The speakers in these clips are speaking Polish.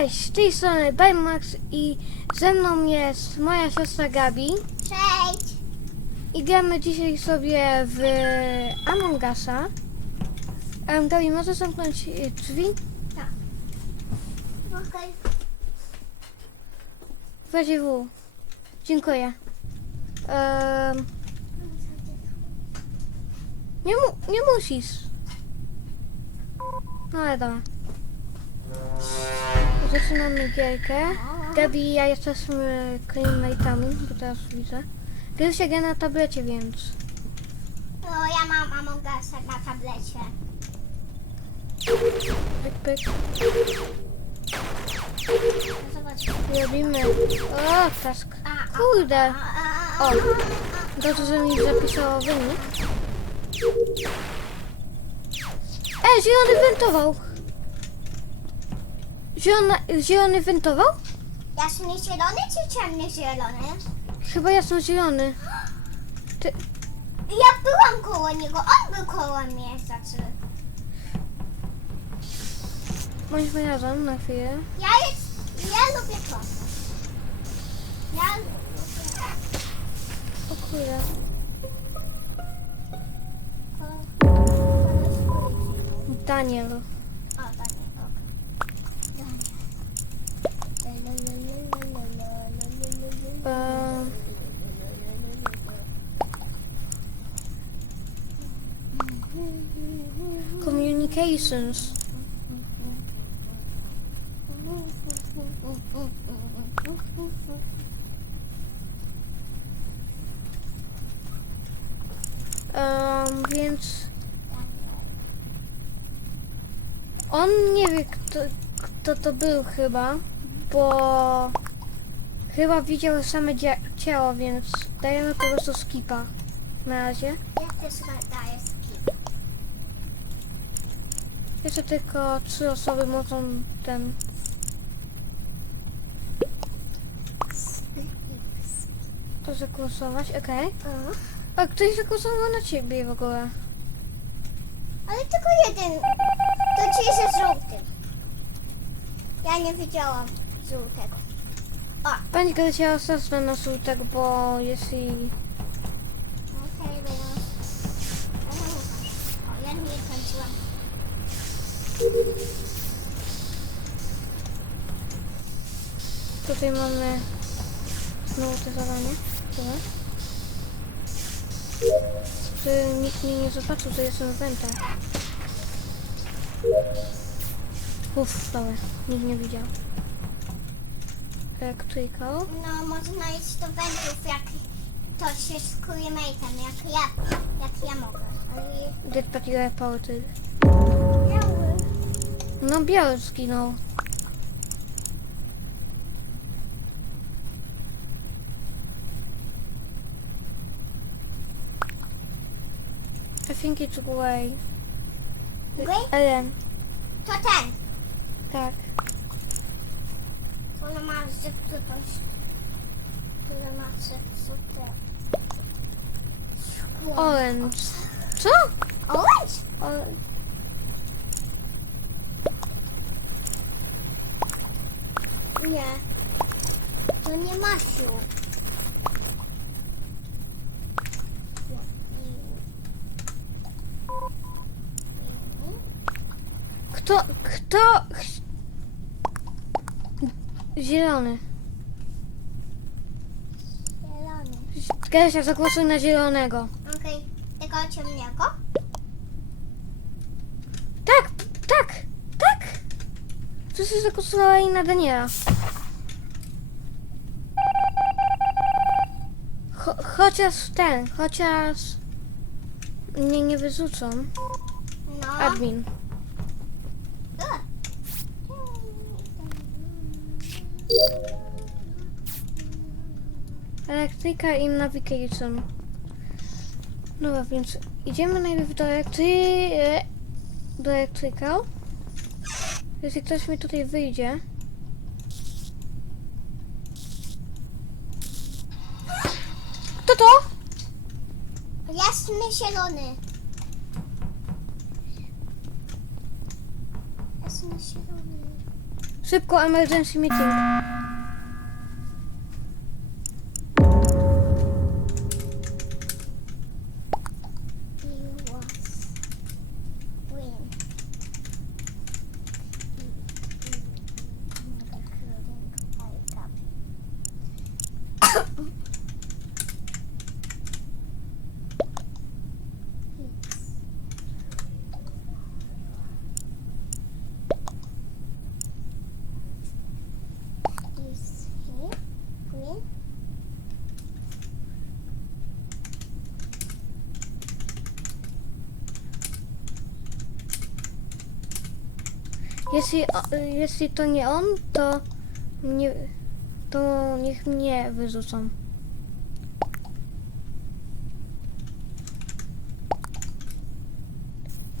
Cześć, z tej strony Baymax i ze mną jest moja siostra Gabi. Cześć! I gramy dzisiaj sobie w Among Usa. Um, Gabi, możesz zamknąć e, drzwi? Okej. W razie W. Dziękuję. Um, nie, mu, nie musisz. No ale dobra. Zaczynamy gierkę. Gabi i ja jesteśmy claimmate'ami, bo teraz widzę. Gry się gra na tablecie, więc... No ja mam Among na tablecie. Pyk, pyk. No Zobacz. Robimy... O, task. Kurde. O. Dobrze, że mi zapisało wynik. E, zielony wentował. Zielony, zielony wentował? Jasny zielony czy ciemny zielony? Chyba jasno zielony. Ty, Ja byłam koło niego, on był koło mnie, znaczy. bądźmy razem na chwilę. Ja jest, ja lubię to. Ja lubię. O kurde. Daniel. Communications. Ehm, więc on nie wie kto, kto to był chyba, bo chyba widział same ciało, więc dajemy po prostu skipa na razie. Ja też daję skip. Jeszcze tylko trzy osoby mogą ten... To zagłosować, okej. A ktoś zagłosował na ciebie w ogóle. Ale tylko jeden. To ci jest żółty. Ja nie widziałam żółtego. Będzie leciała sosna na żółtek, bo jeśli... Okej, okay, O, ja nie kończyłam. Tutaj mamy znowu to zadanie. Czy nikt mnie nie zobaczył, że jestem w wentach. Uff, dobra, nikt nie widział. Elektryko. No, można iść do wędrów, jak to się z crewmate'em, jak ja, jak ja mogę. Ale Dead Patty Reported. biały. No biały zginął. I think it's Grey. Grey? Ellen, To ten. tak. Ma zepsutość. Ona ma zepsute. szkło. Orange. Co? Orange? Nie. To nie kto, kto... ch- Zielony. Zielony. Gęsia, zagłosuj na zielonego. Okej. Tego ciemnego? Tak, tak, tak. To się zagłosowała i na Daniela. Cho, chociaż ten, chociaż mnie nie wyrzucą. No. Admin. Elektryka i navigation. Dobra, więc idziemy najpierw do elektry... do elektryka. Jeśli ktoś mi tutaj wyjdzie. Kto to? Jasny zielony. Jasny zielony. Szybko emergency meeting. Jeśli, jeśli to nie on, to nie, to niech mnie wyrzucą.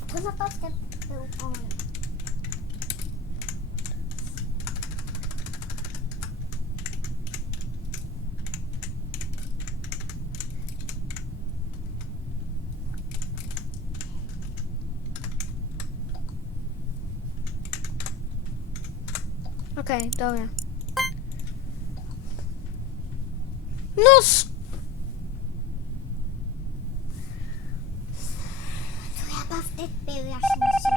To naprawdę był on. Okej, dobra. No s- To naprawdę był jaśniejszy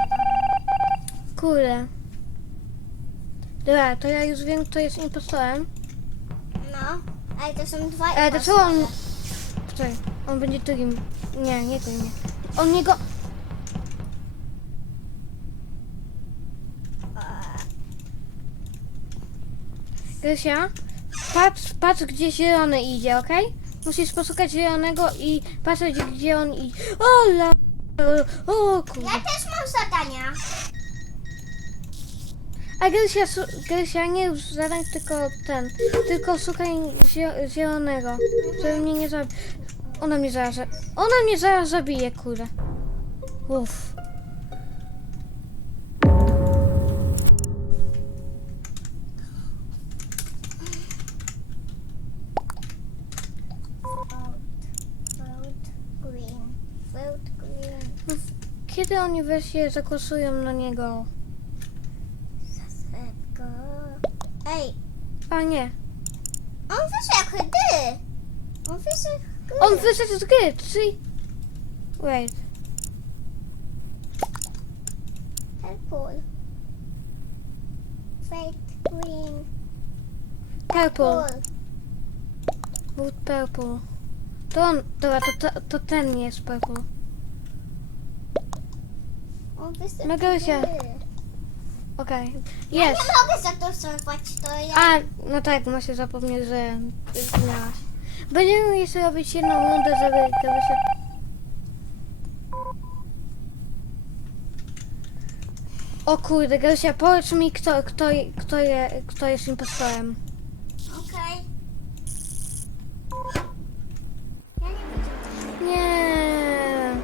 kurde. Dobra, to ja już wiem, kto jest impostorem. No, ale to są dwa E, to co on... Czekaj, on będzie drugim. Nie, nie drugim. nie. On niego... Krysia, patrz, patrz gdzie zielony idzie, okej? Musisz poszukać zielonego i patrzeć gdzie on idzie. O la... O kurde. Ja też mam zadania. A Grysia, Grysia nie już zadań, tylko ten. Tylko szukaj zie- zielonego. Żeby mnie nie zabi... Ona mnie zaraz... za- Ona mnie zaraz zabije, kurde. Uff. Kiedy oni wreszcie zagłosują na niego? Szybko. Ej, A nie. on wyszedł jak gdy. On wyszedł gdy. On wyszedł z gry, czyli... Wait. Purple. Fate green. Purple. Purple. Był purple. To on... Dobra, to, to, to ten jest purple. No, Grysia. gdy. Okej. Ja Jest. nie mogę zagłosować, to ja... A, no tak, ma się zapomnieć, że znałaś. Będziemy jeszcze robić jedną rundę, żeby, żeby się... O kurde, Grysia, powiedz mi, kto, kto, kto, je, kto jest impostorem. Okej. Ja nie widzę. Nie.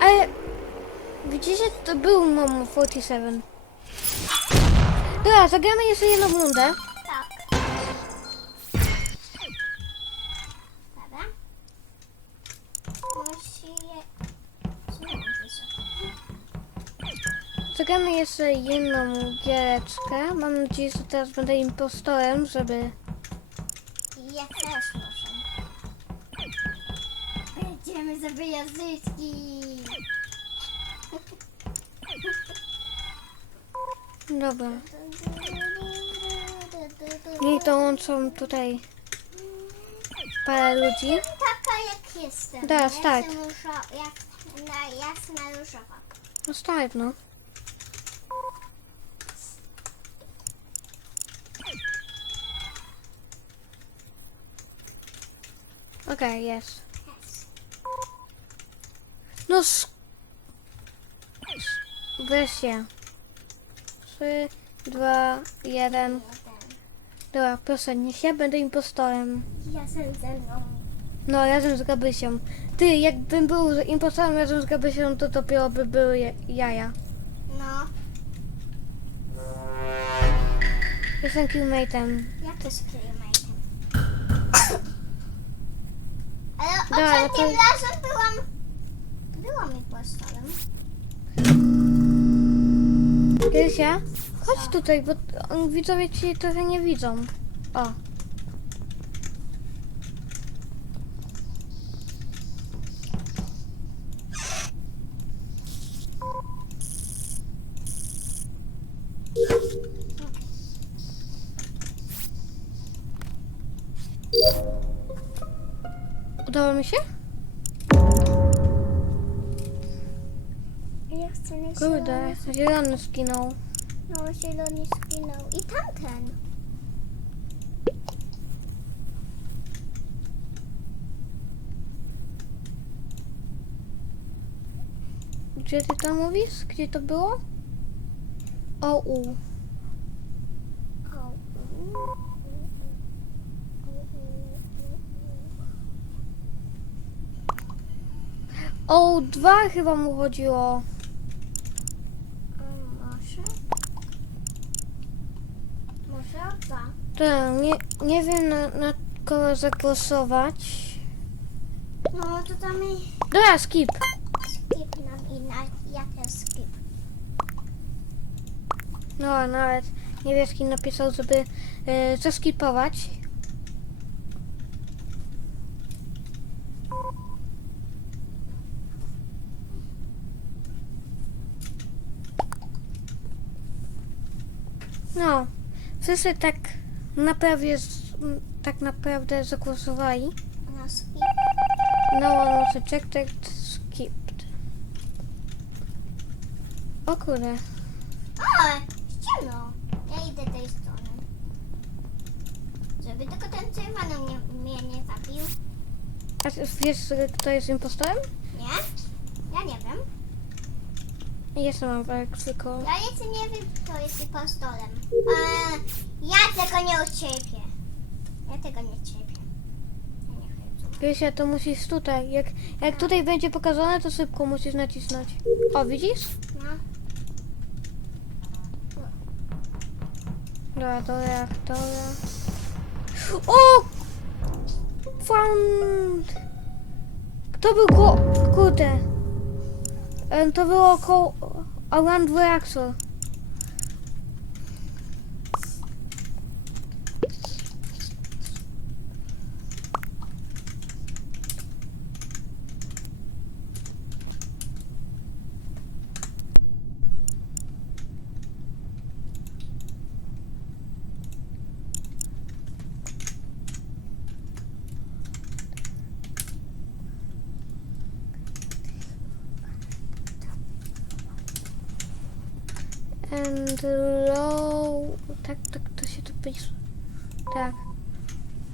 Ale widzicie, to był Momo 47. Dobra, zagramy jeszcze jedną rundę. Tak. Dobra. Zagramy jeszcze jedną giereczkę. Mam nadzieję, że teraz będę impostorem, żeby... Ja też muszę. Będziemy za wyjazdyski. Dobra. Niech dołączą tutaj parę ludzi. Taka jak jestem. Da, Ja start. Jestem różo- jak na jasna różowa. No start, no. Okej, jest. Yes. No s... Wreszcie. Trzy, dwa, jeden. Jeden. Dobra, proszę, niech ja będę impostorem. Jestem ze mną. No, razem z Gabysią. Ty, jakbym był impostorem razem z Gabysią, to dopiero by były jaja. No, Jestem killmate'em. ja też majtem. Ale Dobra, ostatnim to- razem byłam... Byłam impostorem. Krysia, Chodź tutaj, bo widzowie cię trochę nie widzą. O. Udało mi się? Na Kurde, zielony. zielony skinął. No, zielony skinął. I tamten. Gdzie ty to mówisz? Gdzie to było? O, u. O. O, dwa chyba mu chodziło. Dwa. Tak, nie, nie wiem na, na kogo zagłosować. No to tam i Dobra, skip. skip nam i na, ja też skip. No, nawet niebieski napisał, żeby e, zaskipować. No, wszyscy tak z- m, tak naprawdę zagłosowali. Na skip. No one was ejected, skipped. O kurde. O, ciemno. Ja idę tej strony. Żeby tylko ten czerwony mnie, mnie nie zabił. A wiesz, kto jest impostorem? Nie? Ja nie wiem. Jestem mam tylko. Ja jeszcze nie wiem, kto jest impostorem. E, ja tego nie ucierpię. Ja tego nie cierpię. Ja nie chcę. To musisz tutaj. Jak, jak tutaj będzie pokazane, to szybko musisz nacisnąć. O, widzisz? No. Dobra, do reaktora. O! Found! Kto był ko... Kurde. Em, To było koło... Around reactor. And low... Tak, tak, to się tu pisze. Tak.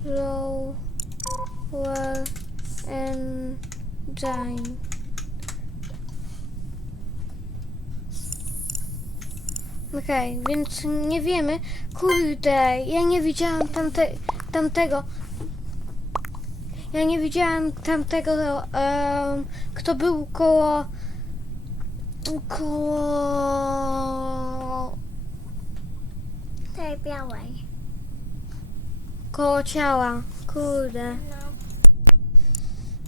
Low... Well... Engine. Okej, więc nie wiemy. Kurde, ja nie widziałam tamte, tamtego. Ja nie widziałam tamtego, em, kto był koło koło Tej białej. koło ciała. Kurde. No.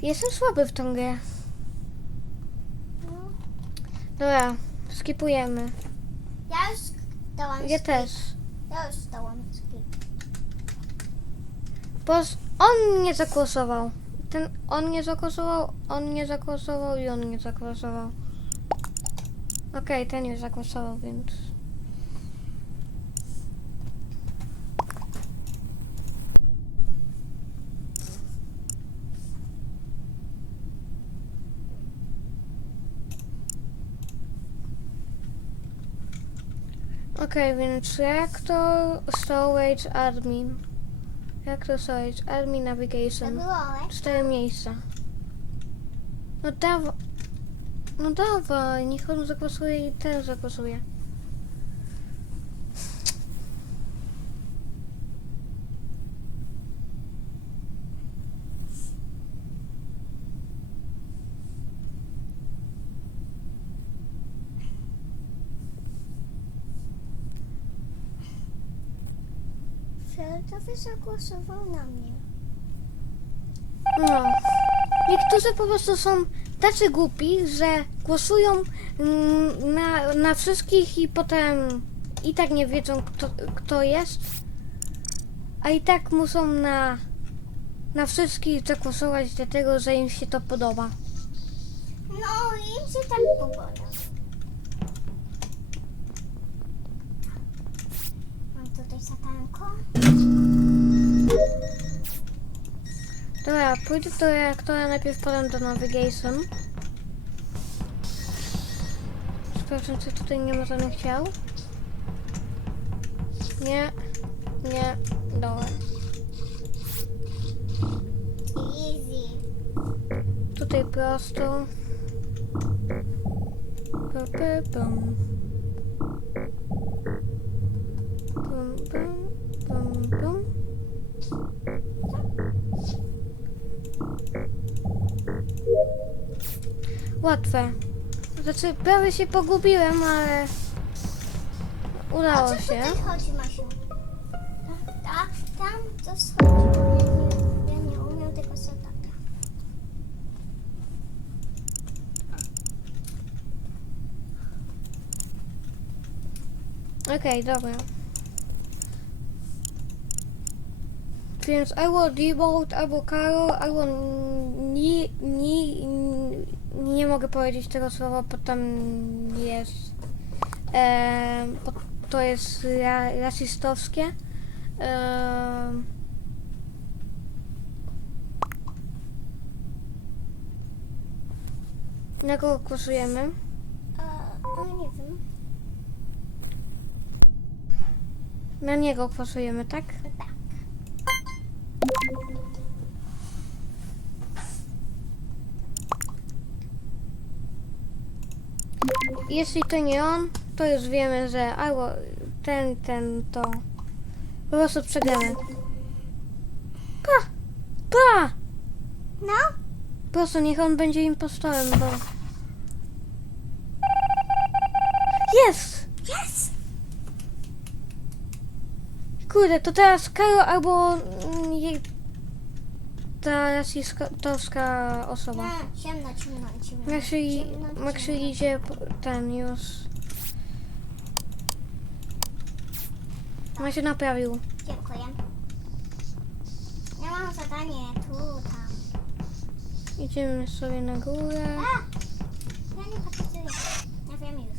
Jestem słaby w tą grę. no. Dobra, skipujemy. Ja już dałam Ja skip. też. Ja już dałam skip. Bo z- on nie zagłosował. Ten, on nie zagłosował, on nie zagłosował i on nie zagłosował. Okej, ten już zagłosował, więc... Okej, więc reaktor storage admin. Reaktor storage admin navigation. Cztery miejsca. No dawaj. No dawaj, niech on zagłosuje i ten zagłosuje. Fioletowy zagłosował na mnie. No. Niektórzy po prostu są tacy głupi, że głosują mm, na, na wszystkich i potem i tak nie wiedzą, kto, kto jest. A i tak muszą na, na wszystkich zagłosować, dlatego że im się to podoba. No im się tak pogoda. Mam tutaj satanko. Dobra, pójdę do reaktora, najpierw podam do Navigation. Sprawdzę, czy tutaj nie ma żadnych ciał. Nie, nie, dobra. Easy. Tutaj prosto. Pam. Łatwe. Znaczy, prawie się pogubiłem, ale udało co się. tutaj chodzi, Masiu? Ta, ta, tam to schodzi. Ja nie, ja nie umiem tego sataka. Okej, dobra. Więc albo Diebold, albo Karol, albo ni, mogę powiedzieć tego słowa, bo tam jest. E, to jest ra, rasistowskie. E, na kogo głosujemy? No nie wiem. Na niego głosujemy, tak? Tak. Jeśli to nie on, to już wiemy, że albo ten, ten, to po prostu przegramy. Pa! Pa! No? Po prostu niech on będzie impostorem, bo... Jest! Yes! Kurde, to teraz Karo albo mm, jej... ta rasistowska osoba. Nie, ciemno, ciemno, ciemno. Maxi, ciemno. idzie ten już. Ma się naprawił. Dziękuję. Ja mam zadanie tu, tam. Idziemy sobie na górę. A! Ja nie pokazuję. Ja wiem już.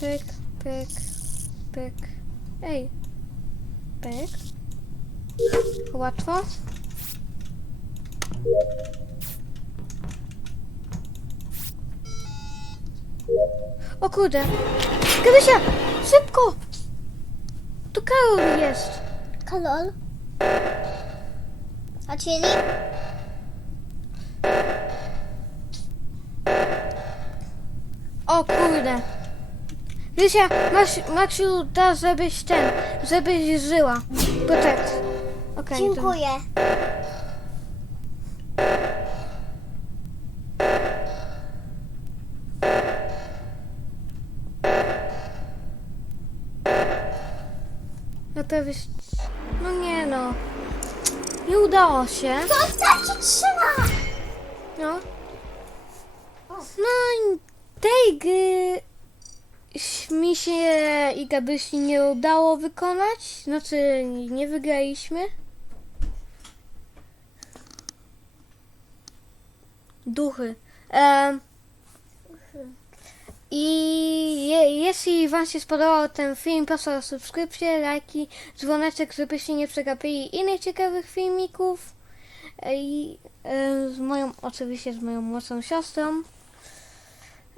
Pyk, pyk, pyk. Ej. Pyk. Łatwo. O kurde. Kadysia! Szybko! Tu Karol jest. Kolor. A czyli? O kurde. Lysia, masz, Maksiu da, żebyś ten, żebyś żyła. Protect. Okej. to- Dziękuję. Naprawię... No nie no. Nie udało się. To co ci trzyma? No. No i tej gry mi się i Gabysi nie udało wykonać. Znaczy nie wygraliśmy. Duchy. I je, jeśli Wam się spodobał ten film, proszę o subskrypcję, lajki, dzwoneczek, żebyście nie przegapili innych ciekawych filmików. I e, z moją, oczywiście z moją młodszą siostrą.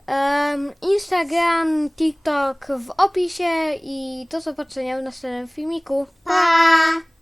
Em, Instagram, TikTok w opisie i do zobaczenia w następnym filmiku. Pa!